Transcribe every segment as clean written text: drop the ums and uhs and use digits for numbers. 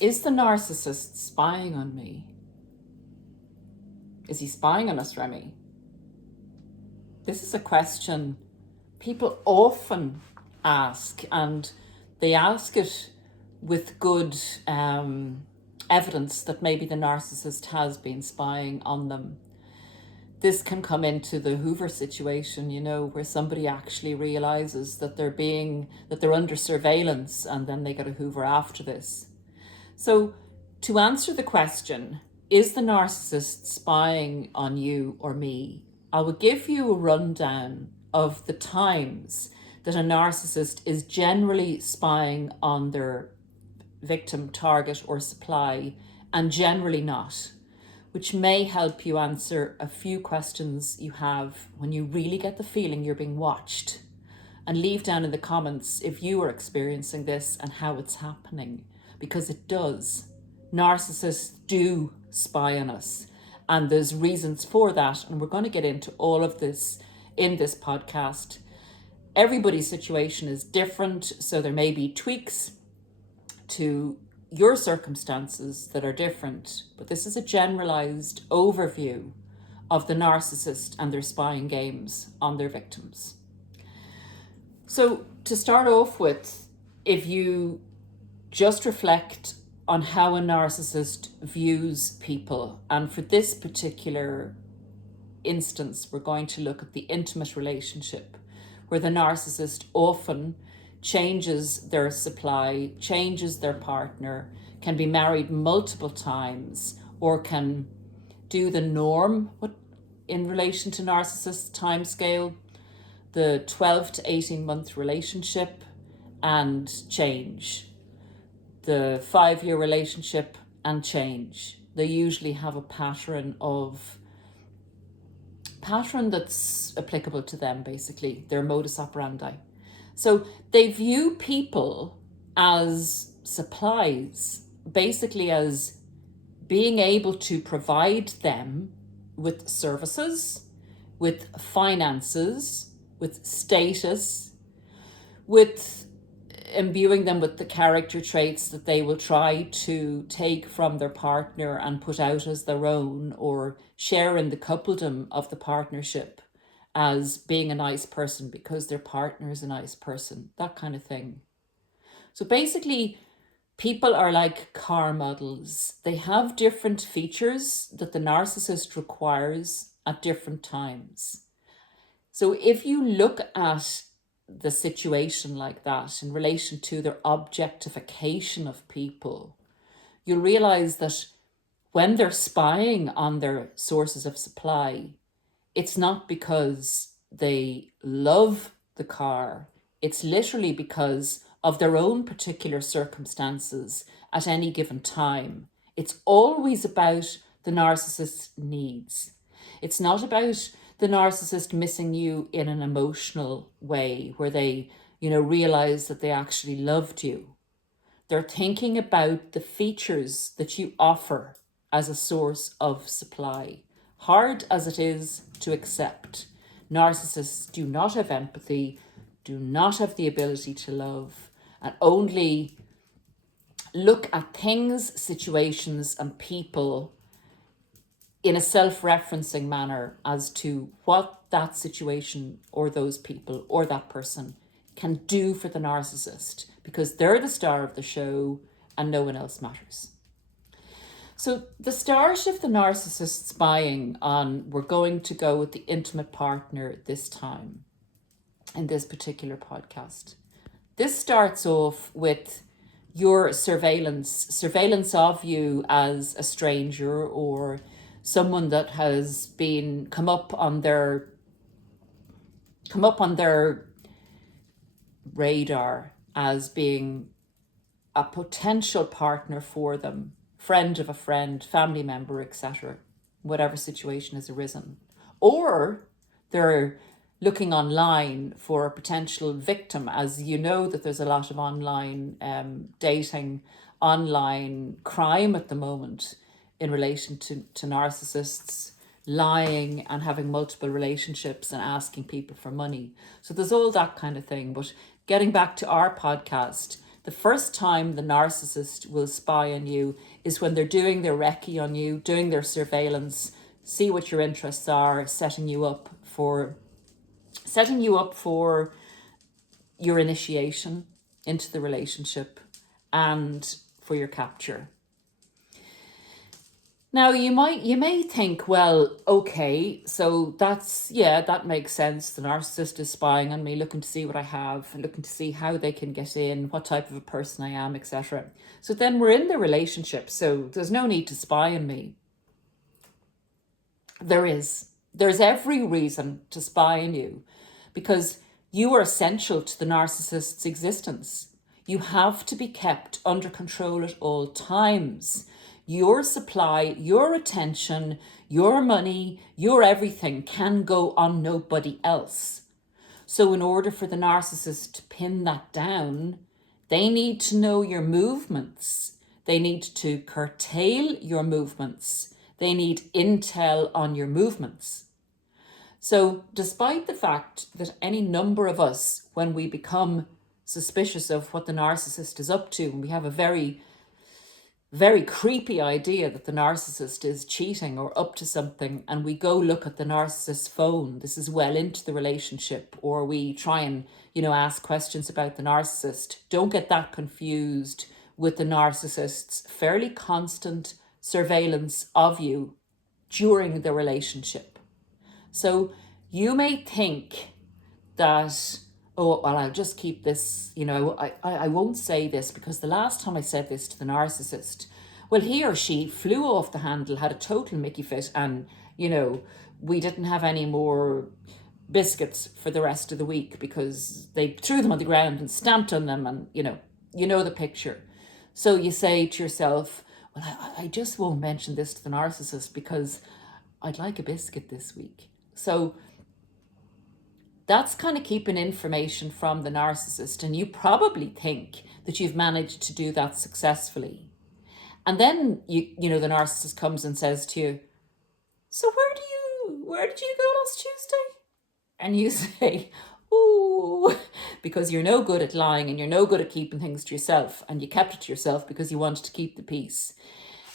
Is the narcissist spying on me? Is he spying on us, Remy? This is a question people often ask, and they ask it with good evidence that maybe the narcissist has been spying on them. This can come into the Hoover situation, you know, where somebody actually realizes that they're under surveillance, and then they get a Hoover after this. So to answer the question, is the narcissist spying on you or me? I will give you a rundown of the times that a narcissist is generally spying on their victim, target, or supply, and generally not, which may help you answer a few questions you have when you really get the feeling you're being watched. And leave down in the comments if you are experiencing this and how it's happening, because it does. Narcissists do spy on us, and there's reasons for that, and we're going to get into all of this in this podcast. Everybody's situation is different, so there may be tweaks to your circumstances that are different, but this is a generalized overview of the narcissist and their spying games on their victims. So to start off with, if you just reflect on how a narcissist views people, and for this particular instance, we're going to look at the intimate relationship, where the narcissist often changes their supply, changes their partner, can be married multiple times, or can do the norm in relation to narcissist timescale, the 12 to 18 month relationship, and change. The 5-year relationship and change. They usually have a pattern that's applicable to them, basically, their modus operandi. So they view people as supplies, basically as being able to provide them with services, with finances, with status, with imbuing them with the character traits that they will try to take from their partner and put out as their own, or share in the coupledom of the partnership as being a nice person because their partner is a nice person, that kind of thing. So basically, people are like car models. They have different features that the narcissist requires at different times. So if you look at the situation like that in relation to their objectification of people, you'll realize that when they're spying on their sources of supply, it's not because they love the car. It's literally because of their own particular circumstances at any given time. It's always about the narcissist's needs. It's not about the narcissist missing you in an emotional way where they, realize that they actually loved you. They're thinking about the features that you offer as a source of supply. Hard as it is to accept, narcissists do not have empathy, do not have the ability to love, and only look at things, situations, and people in a self-referencing manner as to what that situation or those people or that person can do for the narcissist, because they're the star of the show and no one else matters. So the start of the narcissist spying on, we're going to go with the intimate partner this time in this particular podcast. This starts off with your surveillance of you as a stranger or someone that has been come up on their radar as being a potential partner for them, friend of a friend, family member, etc., whatever situation has arisen. Or they're looking online for a potential victim, as you know that there's a lot of online dating, online crime at the moment in relation to narcissists lying and having multiple relationships and asking people for money. So there's all that kind of thing. But getting back to our podcast, The first time the narcissist will spy on you is when they're doing their recce on you, doing their surveillance, see what your interests are, setting you up for your initiation into the relationship and for your capture. Now, you may think, well, okay, so that makes sense. The narcissist is spying on me, looking to see what I have, and looking to see how they can get in, what type of a person I am, etc. So then we're in the relationship, so there's no need to spy on me. There's every reason to spy on you, because you are essential to the narcissist's existence. You have to be kept under control at all times. Your supply, your attention, your money, your everything can go on nobody else. So in order for the narcissist to pin that down, they need to know your movements. They need to curtail your movements. They need intel on your movements. So despite the fact that any number of us, when we become suspicious of what the narcissist is up to, and we have a very, very creepy idea that the narcissist is cheating or up to something, and we go look at the narcissist's phone, this is well into the relationship, or we try and, ask questions about the narcissist, don't get that confused with the narcissist's fairly constant surveillance of you during the relationship. So you may think that, oh, well, I'll just keep this, I won't say this because the last time I said this to the narcissist, well, he or she flew off the handle, had a total Mickey fit, and, we didn't have any more biscuits for the rest of the week because they threw them on the ground and stamped on them, and, you know the picture. So you say to yourself, well, I just won't mention this to the narcissist because I'd like a biscuit this week. So that's kind of keeping information from the narcissist, and you probably think that you've managed to do that successfully. And then the narcissist comes and says to you, so where did you go last Tuesday? And you say, ooh, because you're no good at lying and you're no good at keeping things to yourself, and you kept it to yourself because you wanted to keep the peace.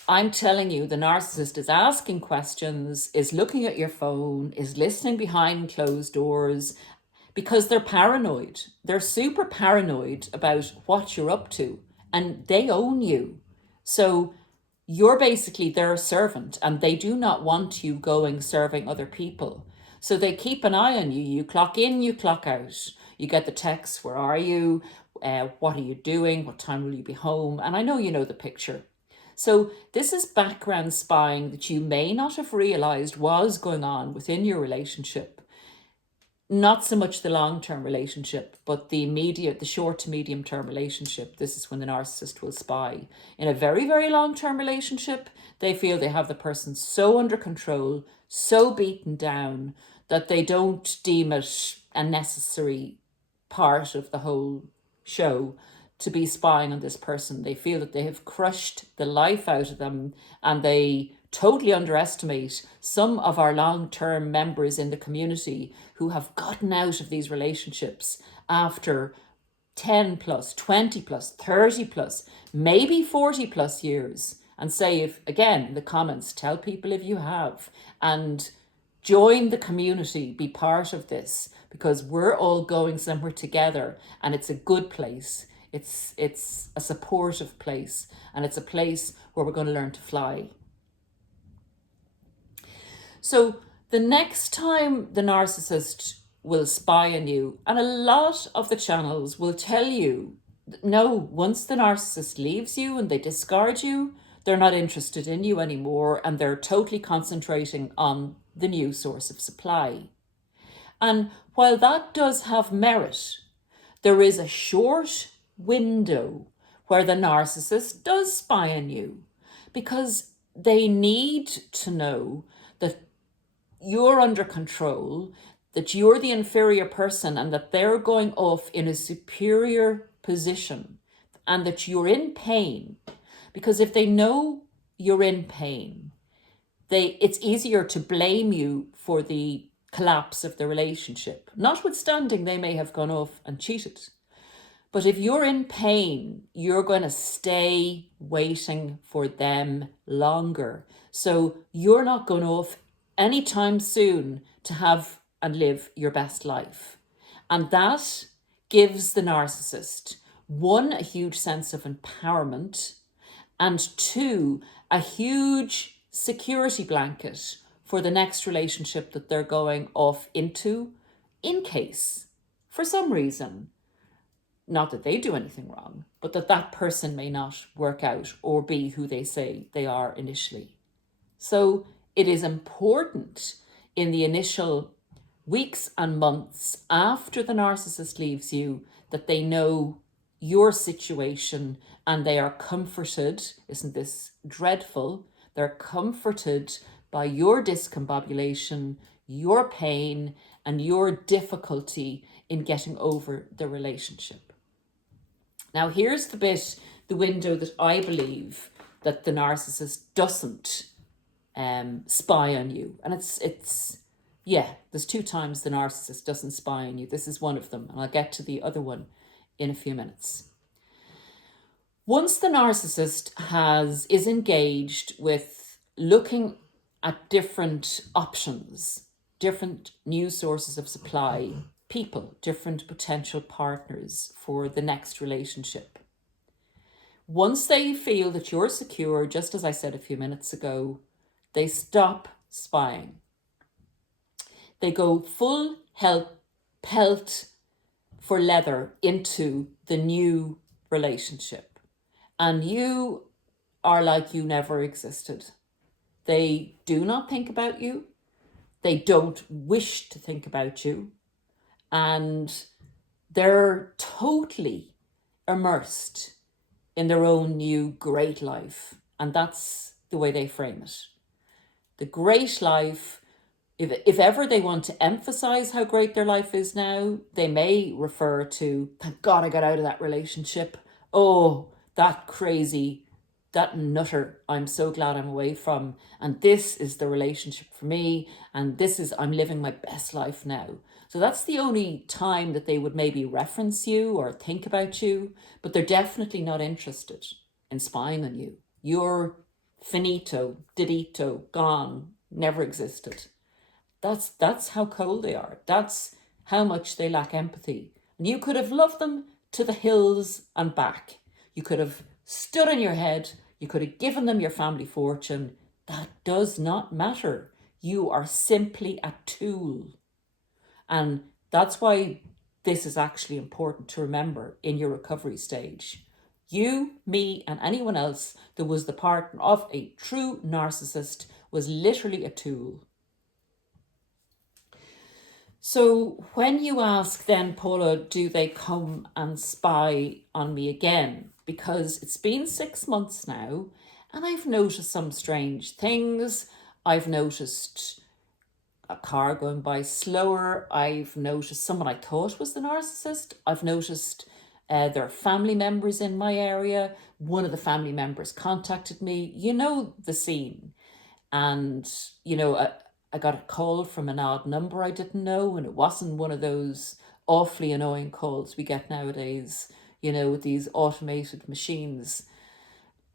I'm telling you, the narcissist is asking questions, is looking at your phone, is listening behind closed doors, because they're paranoid. They're super paranoid about what you're up to, and they own you. So you're basically their servant, and they do not want you going serving other people. So they keep an eye on you. You clock in, you clock out. You get the texts, where are you? What are you doing? What time will you be home? And I know you know the picture. So this is background spying that you may not have realized was going on within your relationship. Not so much the long-term relationship, but the short to medium-term relationship. This is when the narcissist will spy. In a very, very long-term relationship, they feel they have the person so under control, so beaten down, that they don't deem it a necessary part of the whole show to be spying on this person. They feel that they have crushed the life out of them, and they totally underestimate some of our long-term members in the community who have gotten out of these relationships after 10 plus, 20 plus, 30 plus, maybe 40 plus years. And say, if again, in the comments, tell people if you have, and join the community, be part of this, because we're all going somewhere together, and it's a good place. It's a supportive place, and it's a place where we're going to learn to fly. So the next time the narcissist will spy on you, and a lot of the channels will tell you, no, once the narcissist leaves you and they discard you, they're not interested in you anymore, and they're totally concentrating on the new source of supply. And while that does have merit, there is a short window where the narcissist does spy on you, because they need to know that you're under control, that you're the inferior person, and that they're going off in a superior position, and that you're in pain. Because if they know you're in pain, it's easier to blame you for the collapse of the relationship, notwithstanding they may have gone off and cheated. But if you're in pain, you're going to stay waiting for them longer. So you're not going off anytime soon to have and live your best life. And that gives the narcissist, one, a huge sense of empowerment, and two, a huge security blanket for the next relationship that they're going off into, in case, for some reason, not that they do anything wrong, but that that person may not work out or be who they say they are initially. So it is important in the initial weeks and months after the narcissist leaves you that they know your situation and they are comforted. Isn't this dreadful? They're comforted by your discombobulation, your pain, and your difficulty in getting over the relationship. Now, here's the bit, the window that I believe that the narcissist doesn't spy on you. And there's 2 times the narcissist doesn't spy on you. This is one of them, and I'll get to the other one in a few minutes. Once the narcissist is engaged with looking at different options, different new sources of supply, people, different potential partners for the next relationship. Once they feel that you're secure, just as I said a few minutes ago, they stop spying. They go full pelt for leather into the new relationship. And you are like you never existed. They do not think about you. They don't wish to think about you. And they're totally immersed in their own new great life. And that's the way they frame it. The great life, if ever they want to emphasize how great their life is now, they may refer to, thank God I got out of that relationship. Oh, that crazy, that nutter, I'm so glad I'm away from. And this is the relationship for me. And I'm living my best life now. So that's the only time that they would maybe reference you or think about you, but they're definitely not interested in spying on you. You're finito, didito, gone, never existed. That's how cold they are. That's how much they lack empathy. And you could have loved them to the hills and back. You could have stood on your head. You could have given them your family fortune. That does not matter. You are simply a tool. And that's why this is actually important to remember in your recovery stage. You, me, and anyone else that was the partner of a true narcissist was literally a tool. So when you ask then, Paula, do they come and spy on me again? Because it's been 6 months now and I've noticed some strange things. I've noticed a car going by slower. I've noticed someone I thought was the narcissist. I've noticed there are family members in my area. One of the family members contacted me. You know the scene. And, I got a call from an odd number I didn't know, and it wasn't one of those awfully annoying calls we get nowadays, with these automated machines.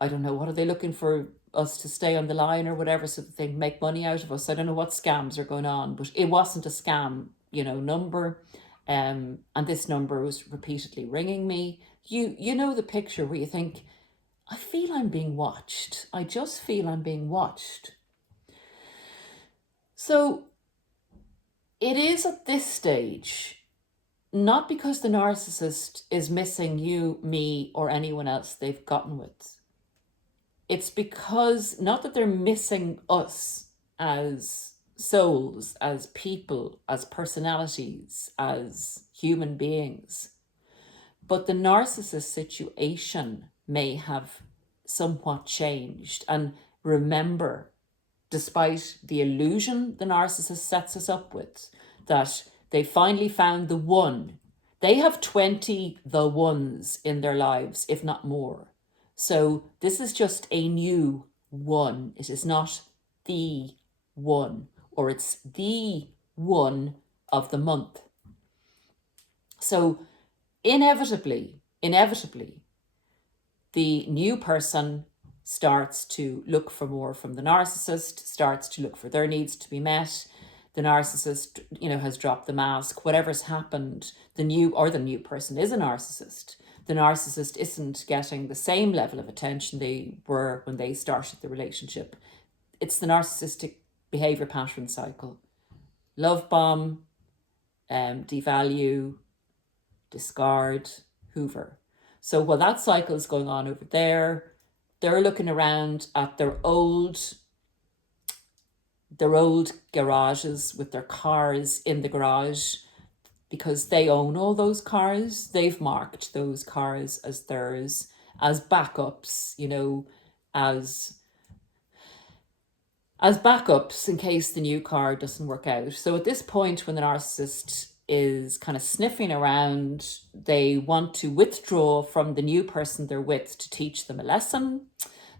I don't know, what are they looking for us to stay on the line or whatever so that they can make money out of us? I don't know what scams are going on, but it wasn't a scam, number. And this number was repeatedly ringing me. You know the picture where you think, I feel I'm being watched. I just feel I'm being watched. So it is at this stage, not because the narcissist is missing you, me, or anyone else they've gotten with. It's because, not that they're missing us as souls, as people, as personalities, as human beings, but the narcissist situation may have somewhat changed. And remember, despite the illusion the narcissist sets us up with, that they finally found the one, they have 20 the ones in their lives, if not more. So this is just a new one. It is not the one, or it's the one of the month. So inevitably, inevitably, the new person starts to look for more from the narcissist, starts to look for their needs to be met. The narcissist, has dropped the mask. Whatever's happened, the new person is a narcissist. The narcissist isn't getting the same level of attention they were when they started the relationship. It's the narcissistic behavior pattern cycle. Love bomb, devalue, discard, hoover. So while that cycle is going on over there, they're looking around at their old garages with their cars in the garage, because they own all those cars. They've marked those cars as theirs, as backups, as backups in case the new car doesn't work out. So at this point, when the narcissist is kind of sniffing around, they want to withdraw from the new person they're with to teach them a lesson.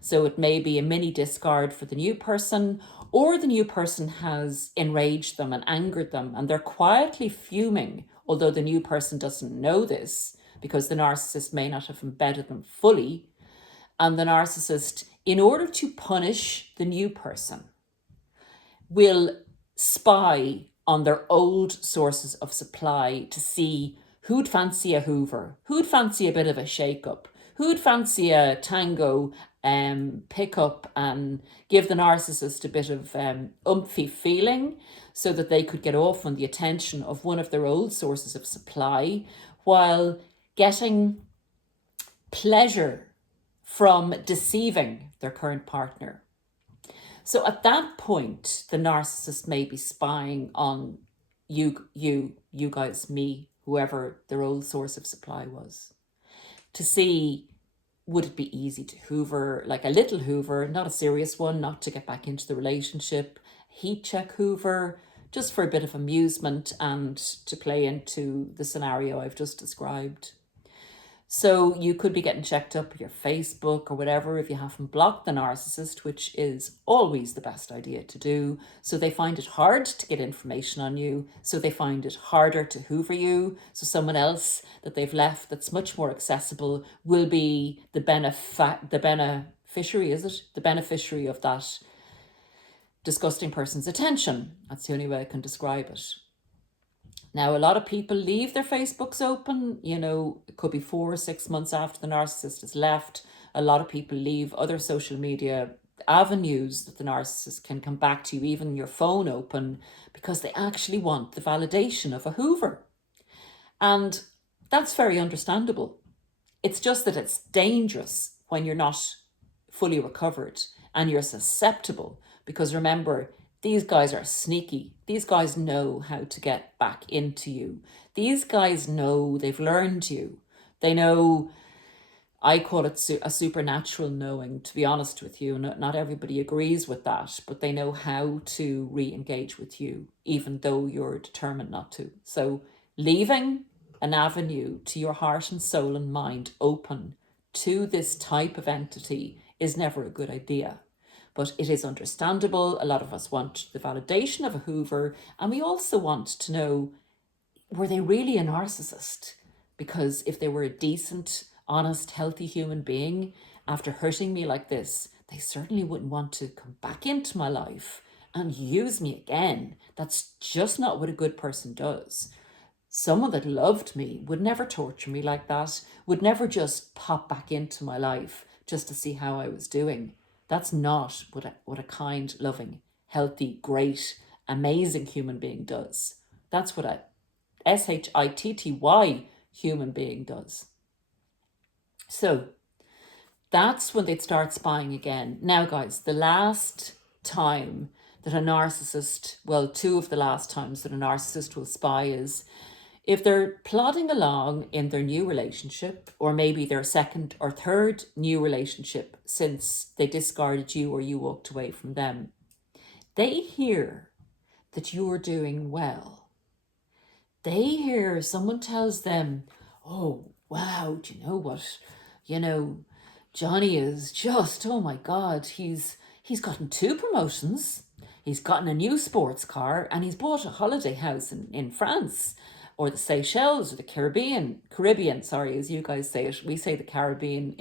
So it may be a mini discard for the new person, or the new person has enraged them and angered them, and they're quietly fuming, although the new person doesn't know this, because the narcissist may not have embedded them fully. And the narcissist, in order to punish the new person, will spy on their old sources of supply to see who'd fancy a hoover, who'd fancy a bit of a shake-up, who'd fancy a tango pick up and give the narcissist a bit of umphy feeling, so that they could get off on the attention of one of their old sources of supply, while getting pleasure from deceiving their current partner. So at that point, the narcissist may be spying on you guys, me, whoever their old source of supply was, to see, would it be easy to hoover, like a little hoover, not a serious one, not to get back into the relationship, heat check hoover, just for a bit of amusement and to play into the scenario I've just described. So you could be getting checked up your Facebook or whatever if you haven't blocked the narcissist, which is always the best idea to do. So they find it hard to get information on you. So they find it harder to hoover you. So someone else that they've left that's much more accessible will be the beneficiary, is it? The beneficiary of that disgusting person's attention. That's the only way I can describe it. Now, a lot of people leave their Facebooks open, it could be 4 or 6 months after the narcissist has left. A lot of people leave other social media avenues that the narcissist can come back to you, even your phone open, because they actually want the validation of a hoover. And that's very understandable. It's just that it's dangerous when you're not fully recovered and you're susceptible, because remember, these guys are sneaky. These guys know how to get back into you. These guys know, they've learned you. They know, I call it a supernatural knowing, to be honest with you. Not everybody agrees with that, but they know how to re-engage with you, even though you're determined not to. So leaving an avenue to your heart and soul and mind open to this type of entity is never a good idea. But it is understandable. A lot of us want the validation of a hoover, and we also want to know, were they really a narcissist? Because if they were a decent, honest, healthy human being, after hurting me like this, they certainly wouldn't want to come back into my life and use me again. That's just not what a good person does. Someone that loved me would never torture me like that, would never just pop back into my life just to see how I was doing. That's not what a kind, loving, healthy, great, amazing human being does. That's what a SHITTY human being does. So that's when they'd start spying again. Now, guys, the last time that a narcissist, well, 2 of the last times that a narcissist will spy is if they're plodding along in their new relationship, or maybe their 2nd or 3rd new relationship since they discarded you or you walked away from them. They hear that you're doing well. They hear someone tells them, oh, wow, do you know what? Johnny is just, oh my God, he's gotten 2 promotions. He's gotten a new sports car and he's bought a holiday house in France. or the Seychelles or the Caribbean, sorry, as you guys say it. We say the Caribbean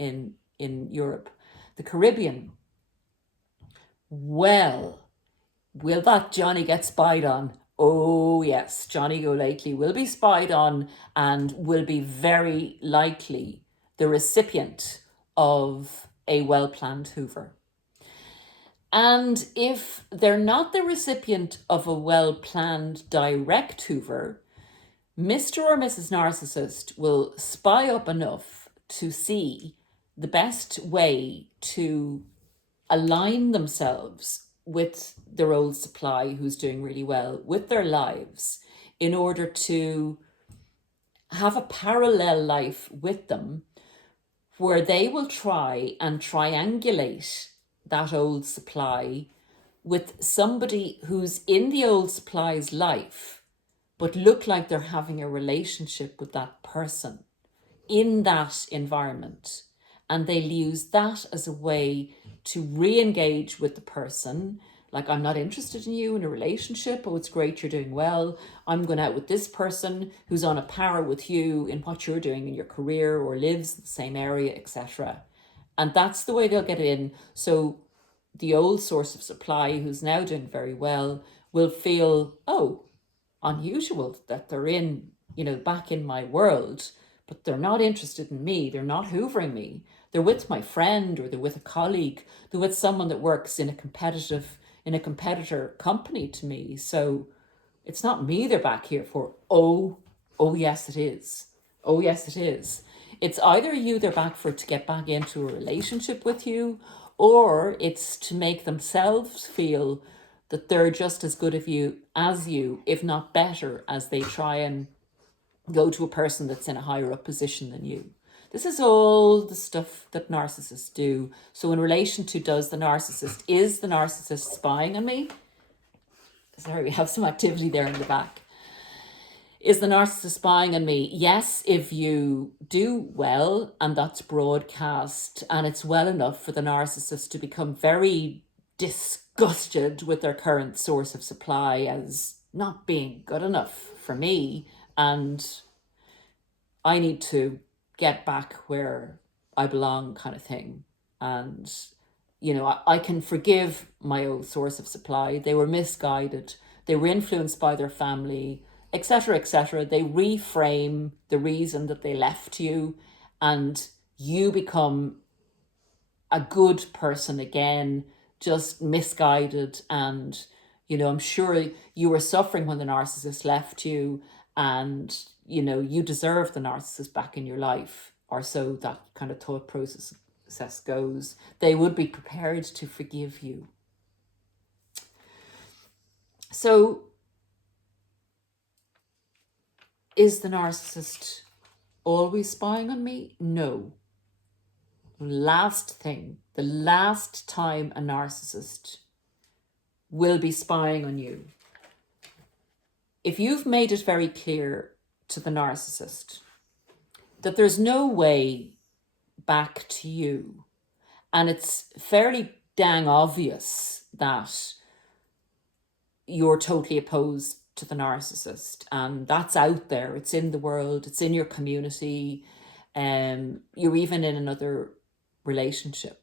in Europe. The Caribbean. Well, will that Johnny get spied on? Oh yes, Johnny Go Lately will be spied on and will be very likely the recipient of a well-planned hoover. And if they're not the recipient of a well-planned direct hoover, Mr. or Mrs. Narcissist will spy up enough to see the best way to align themselves with their old supply, who's doing really well, with their lives, in order to have a parallel life with them where they will try and triangulate that old supply with somebody who's in the old supply's life, but look like they're having a relationship with that person in that environment. And they'll use that as a way to re-engage with the person. Like, I'm not interested in you in a relationship. Oh, it's great, you're doing well. I'm going out with this person who's on a par with you in what you're doing in your career or lives in the same area, etc. And that's the way they'll get in. So the old source of supply, who's now doing very well, will feel, oh, unusual that they're in, back in my world, but they're not interested in me. They're not hoovering me. They're with my friend, or they're with a colleague. They're with someone that works in a competitor company to me. So it's not me they're back here for. Oh yes, it is. Oh yes, it is. It's either you they're back for to get back into a relationship with you, or it's to make themselves feel that they're just as good as you, if not better, as they try and go to a person that's in a higher up position than you. This is all the stuff that narcissists do. So in relation to is the narcissist spying on me? Sorry, we have some activity there in the back. Is the narcissist spying on me? Yes, if you do well and that's broadcast and it's well enough for the narcissist to become very disgusted with their current source of supply as not being good enough for me, and I need to get back where I belong, kind of thing. And I can forgive my old source of supply. They were misguided. They were influenced by their family, etc., etc. They reframe the reason that they left you, and you become a good person again, just misguided. And I'm sure you were suffering when the narcissist left you, and you deserve the narcissist back in your life, or so that kind of thought process goes. They would be prepared to forgive you. So is the narcissist always spying on me? No. The last time a narcissist will be spying on you, if you've made it very clear to the narcissist that there's no way back to you, and it's fairly dang obvious that you're totally opposed to the narcissist, and that's out there, it's in the world, it's in your community, you're even in another relationship.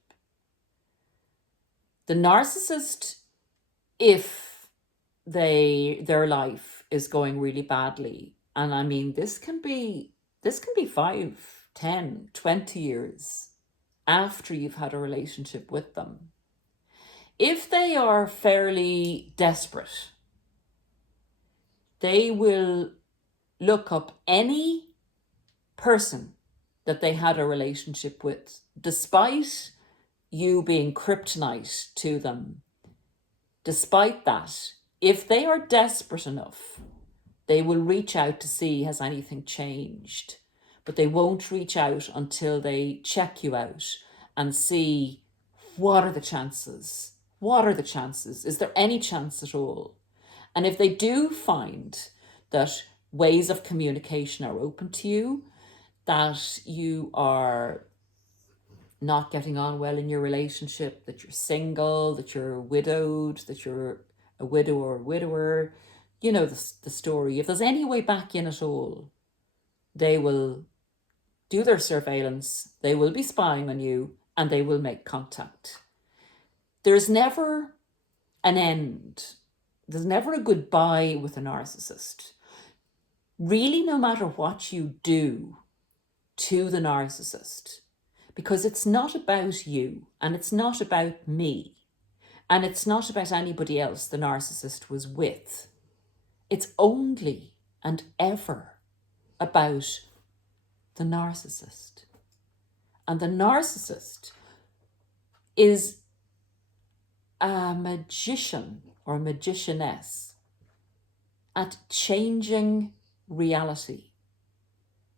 The narcissist, if their life is going really badly, and I mean this can be 5, 10, 20 years after you've had a relationship with them, if they are fairly desperate, they will look up any person that they had a relationship with, despite you being kryptonite to them. Despite that, if they are desperate enough, they will reach out to see has anything changed, but they won't reach out until they check you out and see what are the chances. What are the chances? Is there any chance at all? And if they do find that ways of communication are open to you, that you are not getting on well in your relationship, that you're single, that you're widowed, that you're a widow or a widower, you know the story. If there's any way back in at all, they will do their surveillance, they will be spying on you, and they will make contact. There's never an end. There's never a goodbye with a narcissist. Really, no matter what you do to the narcissist, because it's not about you, and it's not about me, and it's not about anybody else the narcissist was with. It's only and ever about the narcissist. And the narcissist is a magician or magicianess at changing reality.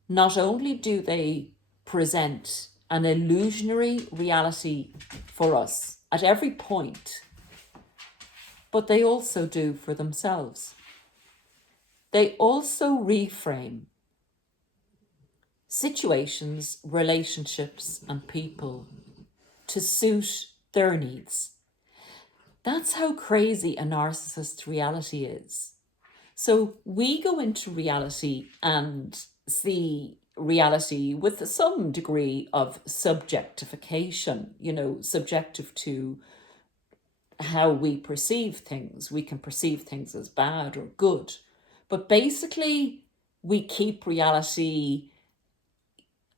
Not only do they present an illusionary reality for us at every point, but they also do for themselves. They also reframe situations, relationships, and people to suit their needs. That's how crazy a narcissist's reality is. So we go into reality and see reality with some degree of subjectification, you know, subjective to how we perceive things. We can perceive things as bad or good, but basically we keep reality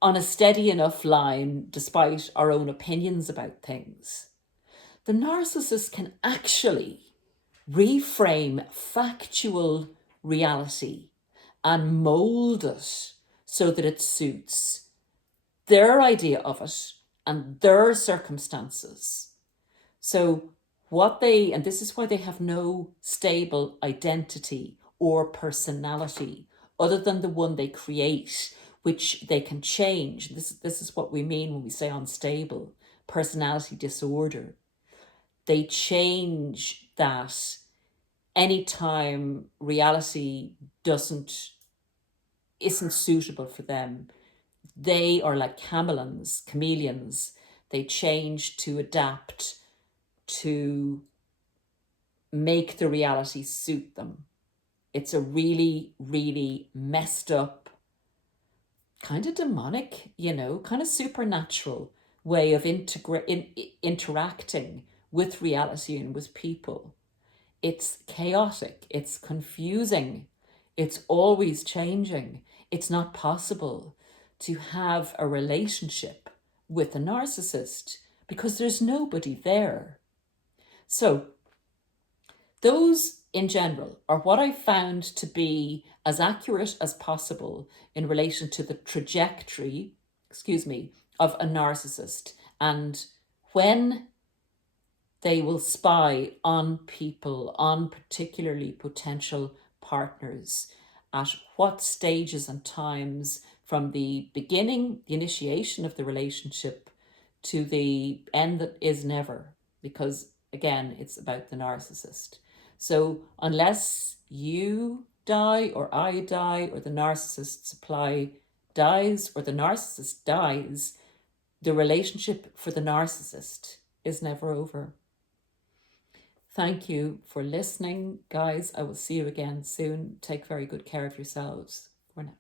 on a steady enough line despite our own opinions about things. The narcissist can actually reframe factual reality and mold it so that it suits their idea of it and their circumstances. So and this is why they have no stable identity or personality other than the one they create, which they can change. This is what we mean when we say unstable, personality disorder. They change that anytime reality isn't suitable for them. They are like chameleons. They change to adapt, to make the reality suit them. It's a really, really messed up, kind of demonic, you know, kind of supernatural way of interacting with reality and with people. It's chaotic, it's confusing, it's always changing. It's not possible to have a relationship with a narcissist because there's nobody there. So those in general are what I found to be as accurate as possible in relation to the trajectory, of a narcissist and when they will spy on people, on particularly potential partners, at what stages and times from the beginning, the initiation of the relationship, to the end that is never, because again, it's about the narcissist. So unless you die or I die or the narcissist supply dies or the narcissist dies, the relationship for the narcissist is never over. Thank you for listening, guys. I will see you again soon. Take very good care of yourselves. For now.